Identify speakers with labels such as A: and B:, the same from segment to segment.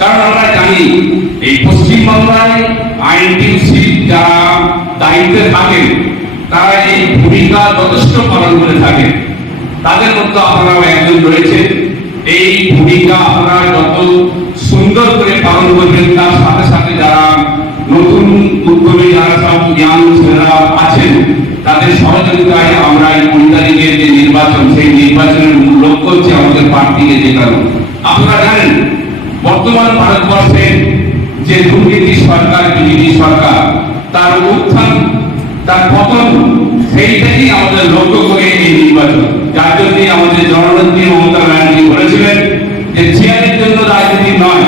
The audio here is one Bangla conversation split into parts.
A: কারণ আমরা জানি, এই পশ্চিমবাংলায় আইনটিসি যারা দায়িত্বে থাকেন, তারা এই ভূমিকা যথেষ্ট পালন করে থাকেন। তাদের মধ্যে আপনারাও একজন রয়েছে এই ভূমিকা আপনারা যত সুন্দর করে পালন করবেন, তার সাথে সাথে যারা নতুন উদ্যমী যারা সব জ্ঞান ছেলেরা আছেন, তাদের সহযোগিতায় আমরা এই কুড়ি তারিখের যে নির্বাচন, সেই নির্বাচনের লক্ষ্য হচ্ছে আমাদের প্রার্থীকে জেতানো। আপনারা বর্তমান ভারতবর্ষের যে দুর্নীতি সরকার বিজেপি সরকার, তার উত্থান, তার পতন, সেইটাই আমাদের লক্ষ্য করে এই নির্বাচন। যার জন্য আমাদের জননেত্রী মমতা ব্যানার্জি বলেছিলেন যে চেয়ারের জন্য রাজনীতি নয়,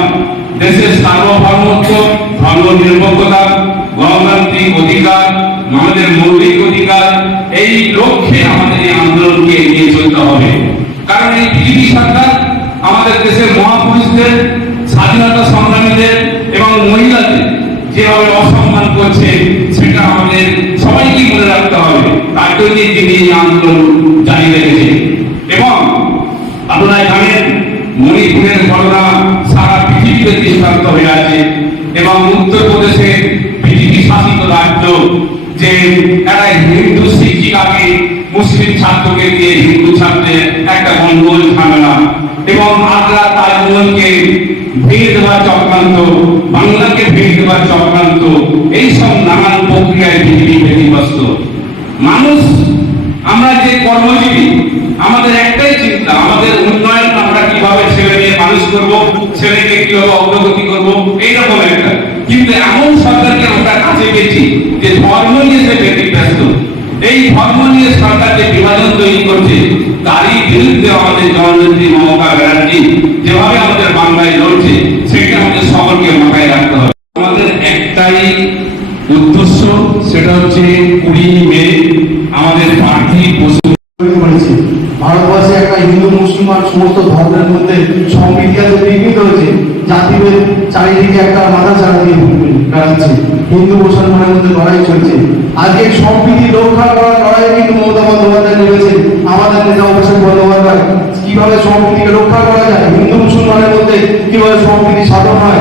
A: দেশের সার্বভৌমত্ব, ধর্ম নিরপেক্ষতা, গণতান্ত্রিক অধিকার, আমাদের মৌলিক অধিকার, এই লক্ষ্যে আমাদের এই আন্দোলনকে এগিয়ে চলতে হবে। স্বাধীনতা সংগ্রামীদের এবং মহিলাদের যেভাবে অসম্মান করছে, সেটা আমাদের সবাইকে মনে রাখতে হবে। তার জন্য তিনি এই আন্দোলন জারি রেখেছেন এবং আপনারা জানেন, মণিপুরের ঘটনা সারা পৃথিবীতে দৃষ্টান্ত হয়ে আছে এবং উত্তরপ্রদেশে বিজেপি শাসিত রাজ্য যে একটা হিন্দু শিক্ষিকাকে মুসলিম ছাত্রকে দিয়ে হিন্দু ছাত্রের একটা গন্ডগোল ঝামেলা এবং আগ্রা তাজমহলকে ভেঙে দেওয়ার চক্রান্ত, বাংলাকে ভেঙে দেওয়ার চক্রান্ত, এইসব নানান প্রক্রিয়ায় পৃথিবী ক্ষতিগ্রস্ত মানুষ, আমরা যে কর্মজীবী, আমাদের একটাই চিন্তা, আমাদের উন্নয়ন আমরা কীভাবে ছেলে নিয়ে মানুষ করব, ছেলেকে কীভাবে অগ্রগতি করব, এইরকম একটা। কিন্তু এমন সরকারকে আমরা কাছে পেয়েছি যে ধর্ম নিয়ে সে ব্যতিব্যস্ত। এই ধর্ম নিয়ে সরকার যে বিভাজন তৈরি করছে, তারই বিরুদ্ধে আমাদের জননেত্রী মমতা ব্যানার্জি যেভাবে আমাদের বাংলায় লড়ছে সেটা আমাদের সকলকে মাথায় রাখতে হবে আমাদের একটাই উদ্দেশ্য সেটা হচ্ছে কুড়ি মে আমাদের প্রার্থী
B: তৈরি ভারতবর্ষে একটা হিন্দু মুসলমান সমস্ত ধর্মের মধ্যে সম্প্রীতি আছে বিঘ্নিত হয়েছে, জাতিভেদ চারিদিকে একটা মাথা চাড়া দিয়ে বেড়াচ্ছে। হিন্দু মুসলমানের মধ্যে লড়াই চলছে। আজকে সম্প্রীতি রক্ষা করার লড়াই কিন্তু মমতা বন্দ্যোপাধ্যায় নেমেছে আমাদের নেতা অভিষেক বন্দ্যোপাধ্যায়, কীভাবে সম্প্রীতিকে রক্ষা করা যায়? হিন্দু মুসলমানের মধ্যে কীভাবে সম্প্রীতি সাধন হয়?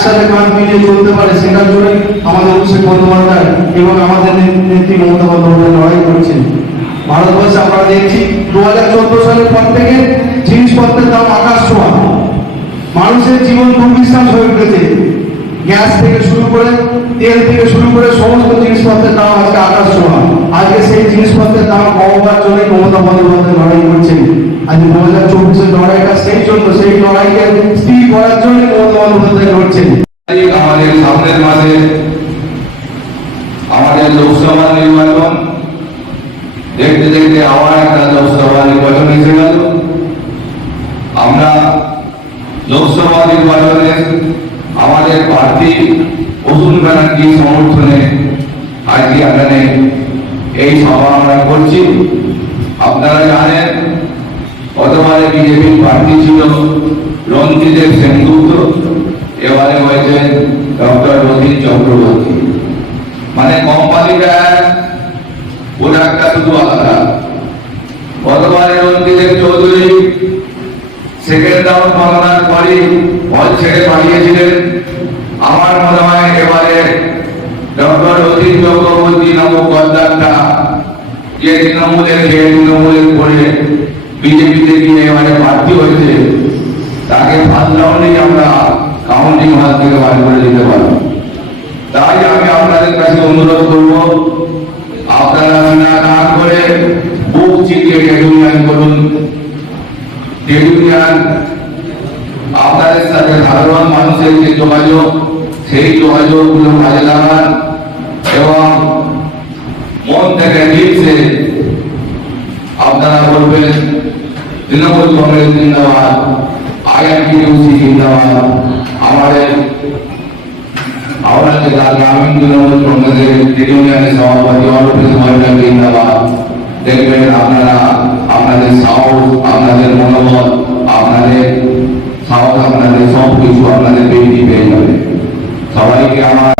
B: একসাথে কাঁধ মিলিয়ে চলতে পারে, সেটার জন্যই আমাদের অভিষেক বন্দ্যোপাধ্যায় এবং আমাদের নেত্রী মমতা বন্দ্যোপাধ্যায় লড়াই করছেন। ভারতবর্ষে আমরা দেখছি দু হাজার চোদ্দ সালের পর থেকে জিনিসপত্রের দাম আকাশ ছোঁয়া। মানুষের জীবন দুর্বিশ্বাস হয়ে উঠেছে। গ্যাস থেকে শুরু করে, তেল থেকে শুরু করে সমস্ত জিনিসপত্রের দাম আজকে আকাশ ছোঁয়া আজকে সেই জিনিসপত্রের দাম কমাবার জন্যই মমতা বন্দ্যোপাধ্যায় লড়াই করছেন আজ দু হাজার চব্বিশের লড়াইটা সেই জন্য সেই লড়াইকে স্থির করার জন্যই মমতা বন্দ্যোপাধ্যায়
C: আমাদের সামনের মাসে আমাদের লোকসভা নির্বাচন, দেখতে দেখতে আবার একটা লোকসভা নির্বাচন এসে গেল। আমরা লোকসভা নির্বাচনে আমাদের প্রার্থী অসুন ব্যানার্জির সমর্থনে আজকে এখানে এই সভা আমরা করছি। আপনারা জানেন, গতবারে বিজেপির প্রার্থী ছিল রঞ্জিতের সেনগুপ্ত এবারে হয়েছে ডক্টর রথিন চক্রবর্তী। মানে কোম্পানিটা এক, প্রোডাক্টটা শুধু আলাদা। রঞ্জিতের চৌধুরী সেকেন্ড রাউন্ড পালানোর পরই হল ছেড়ে পালিয়েছিলেন। আমার মনে হয় এবারে ডক্টর রথিন চক্রবর্তী নামক গদ্দারটা যে তৃণমূলের খেয়ে তৃণমূলের করে বিজেপিতে গিয়ে এবারে প্রার্থী হয়েছে তাকে ফার্স্ট রাউন্ডেই আমরা কাউন্টিং হল থেকে বার করে দিতে পারব। তাই আমি আপনাদের কাছে অনুরোধ করব, আপনারা না করে বুক চিটিয়ে টেলিভিশন করুন। টেলিভিশন আপনাদের সাথে সাধারণ মানুষের যে যোগাযোগ, সেই যোগাযোগগুলো কাজে লাগান এবং মন থেকে দিচ্ছে আপনারা বলবেন, তৃণমূল কংগ্রেস জিন্দাবাদ আইএনপিউসি জিন্দাবাদ জেলা কংগ্রেসের ইউনিয়নের সভাপতি জিন্দাবাদ দেখবেন আপনারা আপনাদের সাহস আপনাদের মনোবল আপনাদের সাহস আপনাদের সব কিছু আপনাদের বৃদ্ধি পেয়ে যাবে সবাইকে আমার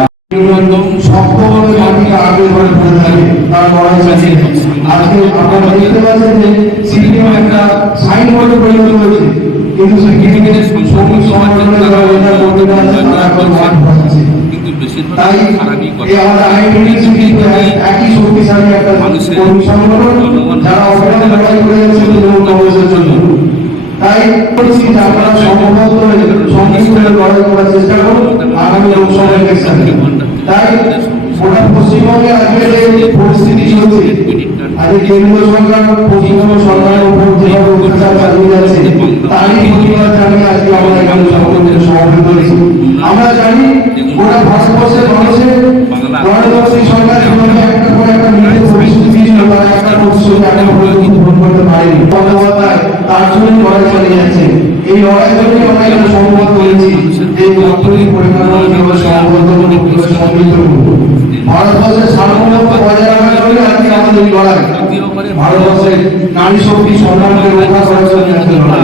B: শক্তভাবে মাটিকে আগে ধরে পড়ে থাকে তার লড়াই চালিয়ে। আজকে আপনারা দেখতে পাচ্ছেন যে সিপিএম একটা সাইন বোর্ডে পরিণত হয়েছে কিন্তু সেখানে শ্রমিক সংগঠনের যারা নেতা কর্মীরা আছে তারা এখন মাঠ বসাচ্ছে
D: বেশিরভাগ খারাপই করে মানুষের
B: তাই আপনারা সংঘবদ্ধ হয়ে লড়াই করার চেষ্টা করুন আগামী লোকসভা ইলেকশনে। তাই গোটা পশ্চিমবঙ্গে আজকে যে পরিস্থিতি চলছে আজকে কেন্দ্রীয় সরকার পশ্চিমবঙ্গ সরকারের উপর যেভাবে অত্যাচার চালিয়ে যাচ্ছে তারই প্রতিবাদ জানিয়ে আজকে আমরা এখানে সকলকে সমবেত আমরা ভারতবর্ষের মানুষের নরেন্দ্র সরকার যেভাবে একটা করে একটা নিজের প্রতিশ্রুতি দিয়েছিল, তারা একটা প্রতিশ্রুতি এখনও পর্যন্ত পূরণ করতে পারেনি। বন্দ্যোপাধ্যায় তার জন্য লড়াই চালিয়ে যাচ্ছে। এই লড়াই জন্য আমরা এখানে সম্মত করেছি যে অর্থনৈতিক পরিকাঠামো কীভাবে কীভাবে সমৃদ্ধ করব ভারতবর্ষের সার্বভৌমত্ব বজায় রাখার জন্য আজকে আমাদের লড়াই। ভারতবর্ষের নারী শক্তি সম্মানকে রক্ষা করার জন্য আজকে লড়াই।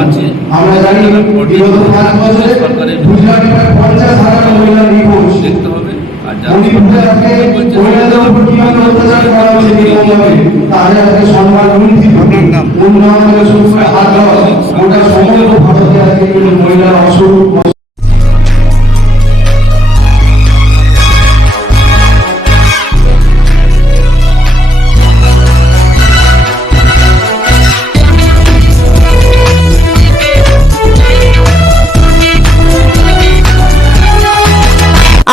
B: আমরা জানি বিগত পাঁচ বছরে গুজরাটে প্রায় পঞ্চাশ হাজার মহিলা নিখোঁজ
D: দেখতে হবে। আর
B: যারা